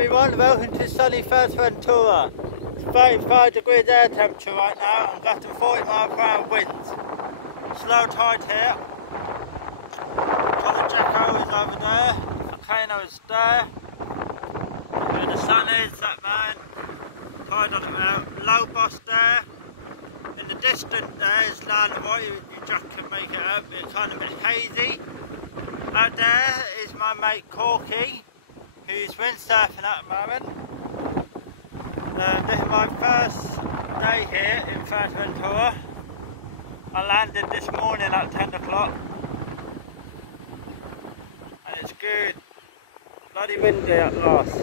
everyone, welcome to sunny Fuerteventura. It's 35 degrees air temperature right now and gusting 40 mile/hour winds. Slow tide here. Corralejo is over there, volcano is there. Where the sun is, that man. Tide on the low boss there. In the distance there is land white, you just can make it out, it's kind of a bit hazy. Out there is my mate Corky, who's windsurfing at the moment. This is my first day here in Fuerteventura. I landed this morning at 10 o'clock and it's good. Bloody windy at last.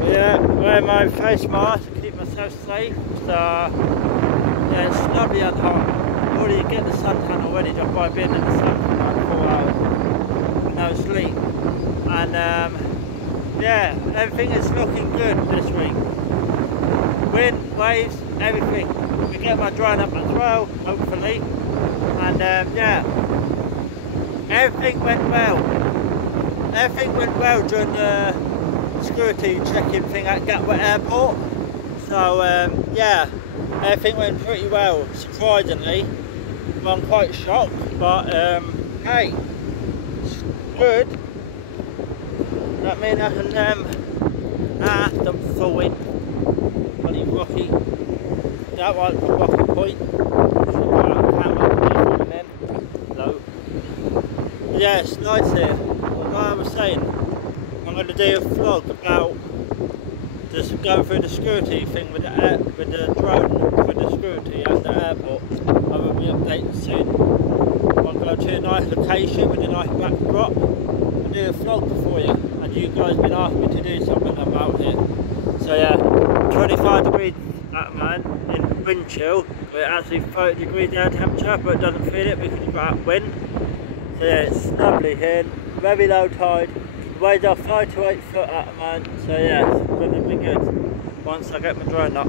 But yeah, wearing my face mask to keep myself safe. So yeah, it's snobby and hot. Already get the suntan already just by being in the sun for about 4 hours. No sleep. And yeah, everything is looking good this week. Wind, waves, everything. We get my drone up as well, hopefully. And yeah, everything went well. Everything went well during the security check-in thing at Gatwick Airport. So yeah, everything went pretty well, surprisingly. I'm quite shocked, but hey, it's good. That means I can the full in. Bloody rocky. That was the rocky point. No. Yeah, it's nice here. Like I was saying, I'm going to do a vlog about just going through the security thing with the drone for the security at the airport. I will be updating soon. I'll go to a nice location with a nice backdrop and do a vlog for you. And you guys been asking me to do something about here. So yeah, 25 degrees at man in wind chill. We're actually 30 degrees air temperature, but it doesn't feel it because you've got wind. So yeah, it's lovely here. Very low tide. The waves are 5 to 8 foot at man. So yeah, it's going to be good once I get my drone up.